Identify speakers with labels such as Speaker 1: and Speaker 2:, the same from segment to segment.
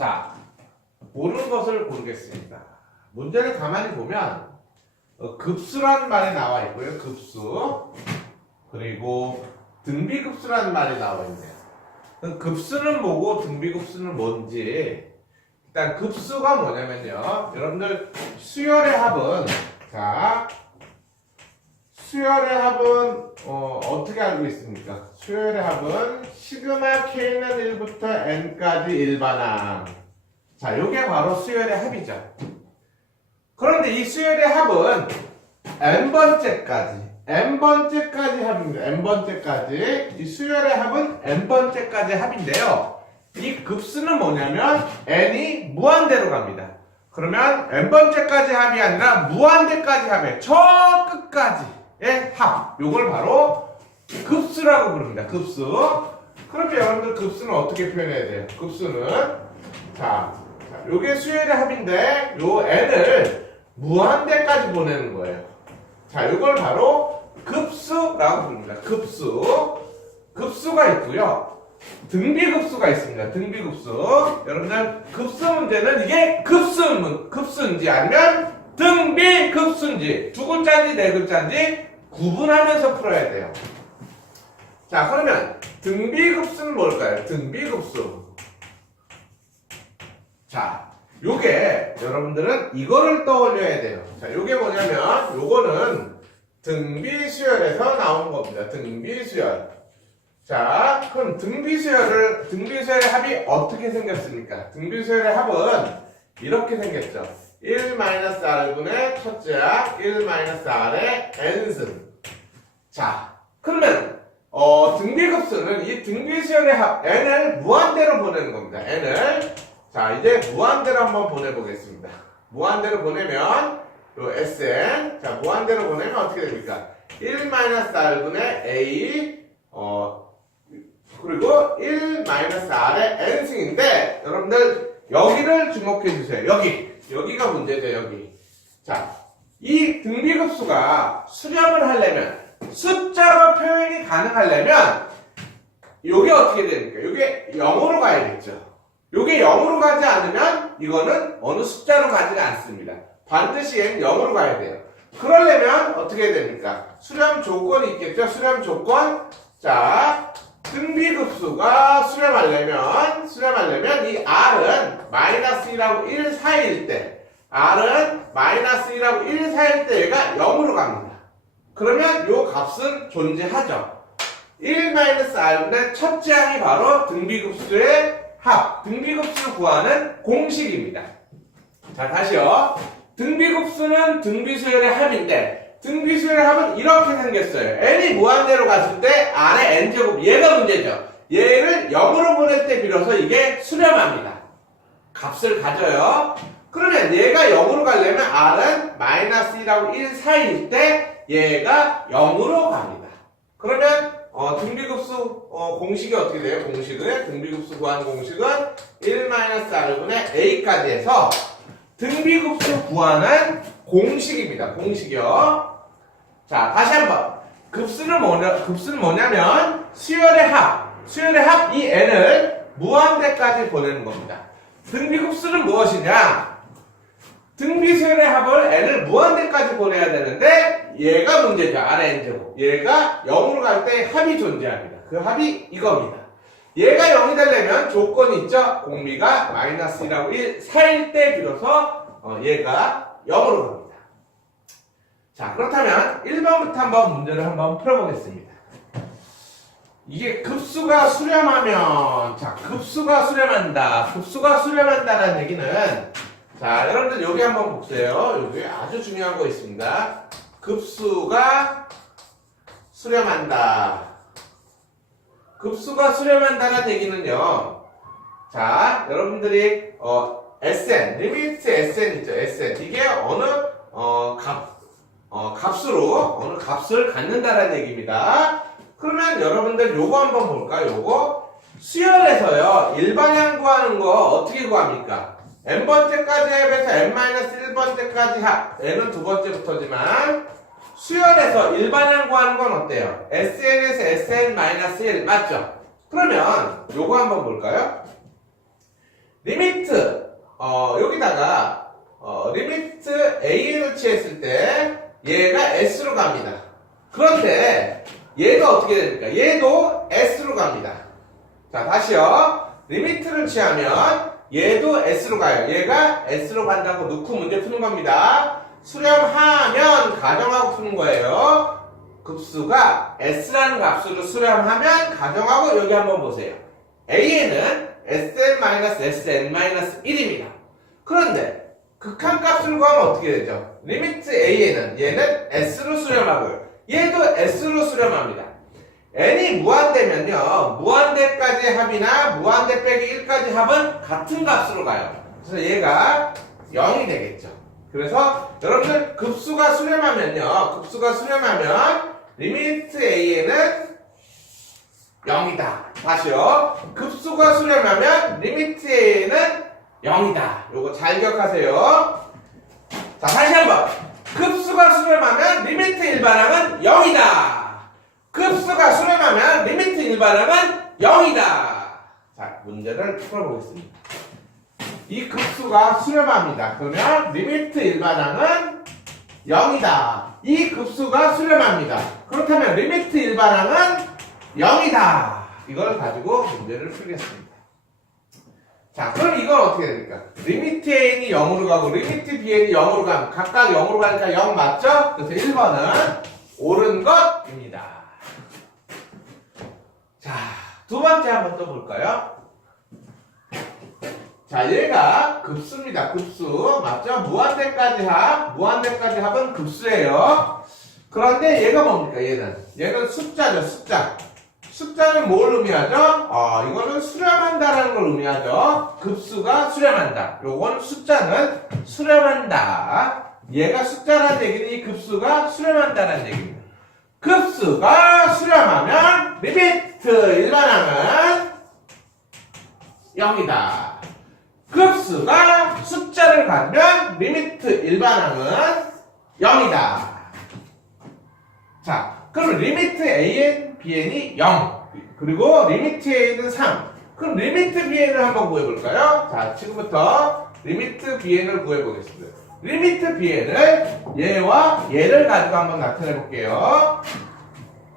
Speaker 1: 자, 모르는 것을 고르겠습니다. 문제를 가만히 보면 어, 급수라는 말이 나와 있고요. 급수. 그리고 등비급수라는 말이 나와 있네요. 급수는 뭐고 등비급수는 뭔지 일단 급수가 뭐냐면요. 여러분들 수열의 합은 자 수열의 합은 어, 어떻게 알고 있습니까? 수열의 합은 시그마 k는 1부터 n까지 일반항. 자, 요게 바로 수열의 합이죠. 그런데 이 수열의 합은 n번째까지 n번째까지 합입니다. n번째까지 이 수열의 합은 n번째까지 합인데요. 이 급수는 뭐냐면 n이 무한대로 갑니다. 그러면 n번째까지 합이 아니라 무한대까지 합의 저 끝까지 의 합. 요걸 바로 급수라고 부릅니다. 급수. 그러면 여러분들 급수는 어떻게 표현해야 돼요? 급수는 자, 자, 요게 수열의 합인데 요 n을 무한대까지 보내는 거예요. 자, 이걸 바로 급수라고 부릅니다. 급수. 급수가 있고요. 등비급수가 있습니다. 등비급수. 여러분들 급수 문제는 이게 급수 급수인지 아니면 등비급수인지 두 글자인지 네 글자인지 구분하면서 풀어야 돼요. 자, 그러면 등비급수는 뭘까요? 등비급수. 자, 요게 여러분들은 이거를 떠올려야 돼요. 자, 요게 뭐냐면 요거는 등비수열에서 나온 겁니다. 등비수열. 자, 그럼 등비수열을 등비수열의 합이 어떻게 생겼습니까? 등비수열의 합은 이렇게 생겼죠. 1-r분의 첫째 악, 1-r의 n승. 자, 그러면 어, 등비급수는 이 등비수열의 합 n을 무한대로 보내는 겁니다. n을 자, 이제 무한대로 한번 보내보겠습니다. 무한대로 보내면 요 Sn 자 무한대로 보내면 어떻게 됩니까? 1-r분의 A 어 그리고 1-r의 n승인데 여러분들 여기를 주목해 주세요. 여기 여기가 문제죠. 여기 자 이 등비급수가 수렴을 하려면 숫자로 표현이 가능하려면 요게 어떻게 됩니까? 요게 0으로 가야겠죠. 요게 0으로 가지 않으면 이거는 어느 숫자로 가지가 않습니다. 반드시 얘는 0으로 가야 돼요. 그러려면 어떻게 해야 됩니까? 수렴 조건이 있겠죠? 수렴 조건. 자, 등비급수가 수렴하려면, 수렴하려면 이 R은 마이너스 1하고 1 사이일 때, R은 마이너스 1하고 1 사이일 때 얘가 0으로 갑니다. 그러면 요 값은 존재하죠. 1-r분의 첫째 항이 바로 등비급수의 합, 등비급수를 구하는 공식입니다. 자, 다시요. 등비급수는 등비수열의 합인데, 등비수열의 합은 이렇게 생겼어요. n이 무한대로 갔을 때 r의 n제곱, 얘가 문제죠. 얘를 0으로 보낼 때 비로소 이게 수렴합니다. 값을 가져요. 그러면 얘가 0으로 가려면 r은 마이너스 1하고 1 사이일 때 얘가 0으로 갑니다. 그러면 어, 등비급수 어, 공식이 어떻게 돼요? 공식은 등비급수 구하는 공식은 1-r분의 a까지 해서 등비급수 구하는 공식입니다. 공식이요. 자, 다시 한번. 급수는 뭐냐, 급수는 뭐냐면 수열의 합, 수열의 합 이 n을 무한대까지 보내는 겁니다. 등비급수는 무엇이냐? 등비수열의 합을 n을 무한대까지 보내야 되는데 얘가 문제죠. rn제곱. 얘가 0으로 갈 때 합이 존재합니다. 그 합이 이겁니다. 얘가 0이 되려면 조건이 있죠. 공비가 마이너스 1하고 1 사일 때 비로소 어, 얘가 0으로 갑니다. 자 그렇다면 1번부터 한번 문제를 한번 풀어보겠습니다. 이게 급수가 수렴하면 자 급수가 수렴한다. 급수가 수렴한다는 얘기는 자, 여러분들 여기 한번 보세요. 여기 아주 중요한 거 있습니다. 급수가 수렴한다. 급수가 수렴한다는 얘기는요. 자, 여러분들이 어 SN, 리미트 SN 있죠. SN. 이게 어느 어 값, 어 값으로 어느 값을 갖는다는 얘기입니다. 그러면 여러분들 요거 한번 볼까요? 요거 수열에서요. 일반량 구하는 거 어떻게 구합니까? N번째까지 합에서 n-1번째까지 합. n은 두 번째부터지만 수열에서 일반량 구하는 건 어때요? sn에서 sn-1 맞죠? 그러면 요거 한번 볼까요? 리미트 어, 여기다가 어, 리미트 A를 취했을 때 얘가 S로 갑니다. 그런데 얘도 어떻게 됩니까? 얘도 S로 갑니다. 자, 다시요. 리미트를 취하면 얘도 S로 가요. 얘가 S로 간다고 넣고 문제 푸는 겁니다. 수렴하면 가정하고 푸는 거예요. 급수가 S라는 값으로 수렴하면 가정하고 여기 한번 보세요. A에는 Sn-Sn-1입니다. 그런데 극한값을 구하면 어떻게 되죠? 리미트 A에는 얘는 S로 수렴하고요. 얘도 S로 수렴합니다. N이 무한대면요. 무한대까지 합이나 무한대 빼기 1까지 합은 같은 값으로 가요. 그래서 얘가 0이 되겠죠. 그래서 여러분들 급수가 수렴하면요. 급수가 수렴하면 리미트 a에는 0이다. 다시요. 급수가 수렴하면 리미트 a에는 0이다. 요거 잘 기억하세요. 자, 다시 한번. 급수가 수렴하면 리미트 일반항은 0이다. 급수가 수렴하면 리미트 일반항은 0이다. 자, 문제를 풀어보겠습니다. 이 급수가 수렴합니다. 그러면 리미트 일반항은 0이다. 이 급수가 수렴합니다. 그렇다면 리미트 일반항은 0이다. 이걸 가지고 문제를 풀겠습니다. 자, 그럼 이건 어떻게 됩니까? 리미트 a는 0으로 가고 리미트 bn이 0으로 가면 각각 0으로 가니까 0 맞죠? 그래서 1번은 옳은 것입니다. 자, 두 번째 한번 또 볼까요? 자, 얘가 급수입니다. 급수. 맞죠? 무한대까지 합. 무한대까지 합은 급수예요. 그런데 얘가 뭡니까? 얘는. 얘는 숫자죠. 숫자. 숫자는 뭘 의미하죠? 아, 이거는 수렴한다라는 걸 의미하죠. 급수가 수렴한다. 요건 숫자는 수렴한다. 얘가 숫자라는 얘기는 이 급수가 수렴한다는 얘기입니다. 급수가 수렴하면 리미 트 일반항은 0이다. 급수가 숫자를 가면 리미트 일반항은 0이다. 자, 그럼 리미트 AN, BN이 0. 그리고 리미트 A는 3. 그럼 리미트 BN을 한번 구해볼까요? 자, 지금부터 리미트 BN을 구해보겠습니다. 리미트 BN을 얘와 얘를 가지고 한번 나타내 볼게요.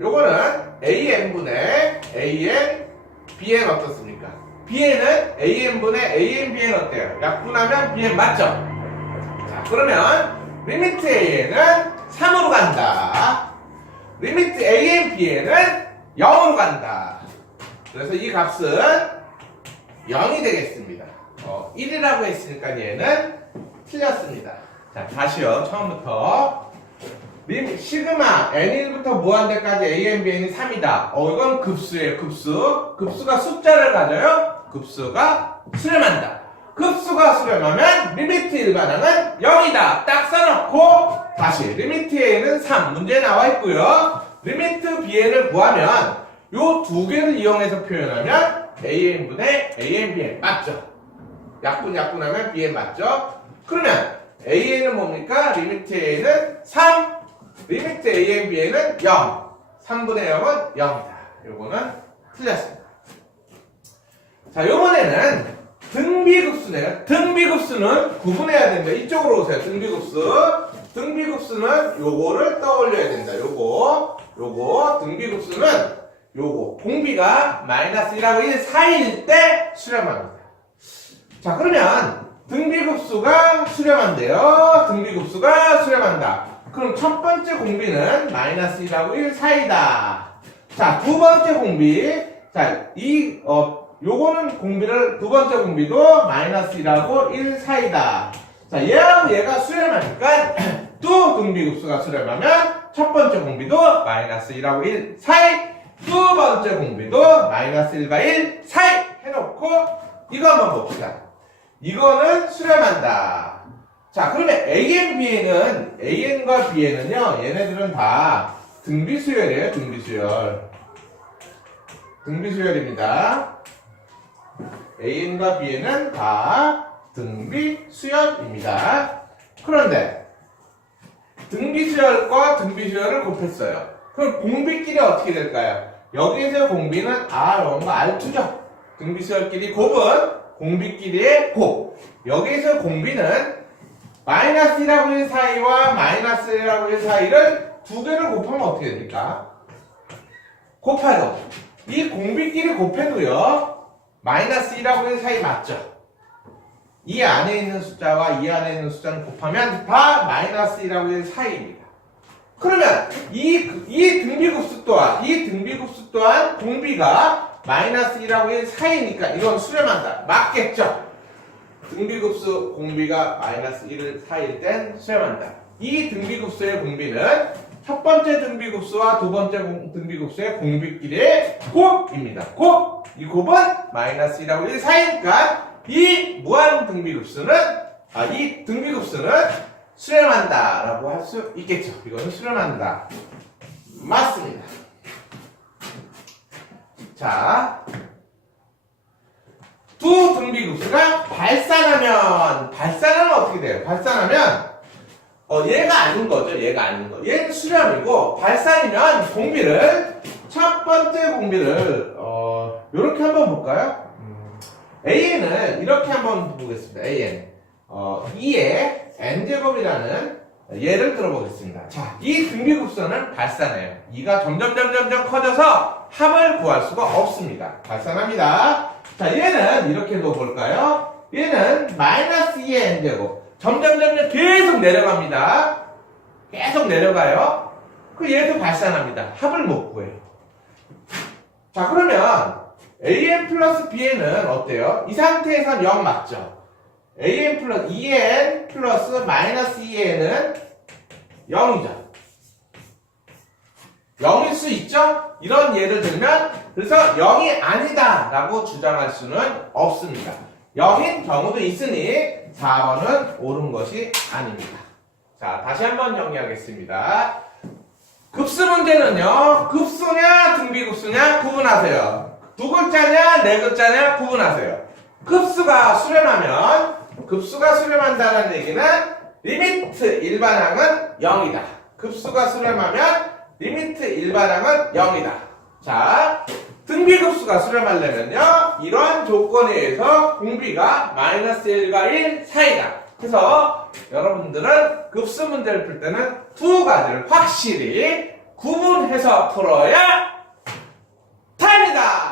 Speaker 1: 요거는 AN분의 AN, BN 어떻습니까? BN은 AN분의 AN, BN 어때요? 약분하면 BN 맞죠? 자, 그러면 리미트 AN은 3으로 간다. 리미트 AN, BN은 0으로 간다. 그래서 이 값은 0이 되겠습니다. 어, 1이라고 했으니까 얘는 틀렸습니다. 자, 다시요. 처음부터. 림, 시그마 n1부터 무한대까지 a n, b n이 3이다. 어, 이건 급수예요, 급수. 급수가 숫자를 가져요. 급수가 수렴한다. 급수가 수렴하면 리미트 일반항은 0이다. 딱 써놓고 다시 리미트 a는 3 문제 나와 있고요. 리미트 bn을 구하면 요 두 개를 이용해서 표현하면 an분의 an, bn 맞죠? 약분 약분하면 bn 맞죠? 그러면 an은 뭡니까? 리미트 a는 3 리미트 AN, BN은 0. 3분의 0은 0이다. 요거는 틀렸습니다. 자, 요번에는 등비급수네요. 등비급수는 구분해야 된다. 이쪽으로 오세요. 등비급수. 등비급수는 요거를 떠올려야 된다. 요거. 요거. 등비급수는 요거. 공비가 마이너스 1하고 1 사이일 때 수렴합니다. 자, 그러면 등비급수가 수렴한대요. 등비급수가 수렴한다. 그럼 첫 번째 공비는 마이너스 1하고 1 사이다. 자, 두 번째 공비. 자, 이, 어, 요거는 공비를, 두 번째 공비도 마이너스 1하고 1 사이다. 자, 얘하고 얘가 수렴하니까 또 등비급수가 수렴하면 첫 번째 공비도 마이너스 1하고 1 사이. 두 번째 공비도 마이너스 1과 1 사이 해놓고 이거 한번 봅시다. 이거는 수렴한다. 자, 그러면 AN, BN은, AN과 BN은요, 얘네들은 다 등비수열이에요, 등비수열. 등비수열입니다. AN과 BN은 다 등비수열입니다. 그런데, 등비수열과 등비수열을 곱했어요. 그럼 공비끼리 어떻게 될까요? 여기에서 공비는 R1과 R2죠. 등비수열끼리 곱은 공비끼리의 곱. 여기서 공비는 마이너스 1하고 1 사이와 마이너스 1하고 1 사이를 두 개를 곱하면 어떻게 됩니까? 곱해도 이 공비끼리 곱해도요 마이너스 1하고 1 사이 맞죠? 이 안에 있는 숫자와 이 안에 있는 숫자는 곱하면 다 마이너스 1하고 1 사이입니다. 그러면 이, 이 등비급수 또한 이 등비급수 또한 공비가 마이너스 1하고 1 사이니까 이건 수렴한다. 맞겠죠? 등비급수 공비가 마이너스 1을 사이일 땐 수렴한다. 이 등비급수의 공비는 첫 번째 등비급수와 두 번째 공- 등비급수의 공비끼리의 곱입니다. 곱! 이 곱은 마이너스 1하고 1 사이니까 이 무한 등비급수는 아, 이 등비급수는 수렴한다 라고 할 수 있겠죠. 이거는 수렴한다. 맞습니다. 자, 두 등비급수가 발산하면 발산하면 어떻게 돼요? 발산하면 어 얘가 아닌 거죠. 얘가 아닌 거. 얘는 수렴이고 발산이면 공비를 첫 번째 공비를 어 이렇게 한번 볼까요? 음, AN은 이렇게 한번 보겠습니다. AN 어 2의 n 제곱이라는 예를 들어보겠습니다. 자, 이 등비급수는 발산해요. 2가 점점 점점 점 커져서 합을 구할 수가 없습니다. 발산합니다. 자, 얘는 이렇게 놓볼까요? 얘는 마이너스 2의 n제곱. 점점 점점 계속 내려갑니다. 계속 내려가요. 그 얘도 발산합니다. 합을 못 구해요. 자, 그러면 an 플러스 bn은 어때요? 이 상태에서 0 맞죠? an 플러스 2n 플러스 마이너스 2n은 0이죠. 0일 수 있죠? 이런 예를 들면 그래서 0이 아니다 라고 주장할 수는 없습니다. 0인 경우도 있으니 4번은 옳은 것이 아닙니다. 자 다시 한번 정리하겠습니다. 급수 문제는요 급수냐 등비급수냐 구분하세요. 두 글자냐 네 글자냐 구분하세요. 급수가 수렴하면 급수가 수렴한다는 얘기는 리미트 일반항은 0이다. 급수가 수렴하면 리미트 일반항은 0이다. 자, 등비급수가 수렴하려면요, 이러한 조건에 의해서 공비가 마이너스 1과 1 사이다. 그래서 여러분들은 급수 문제를 풀 때는 두 가지를 확실히 구분해서 풀어야 타입니다.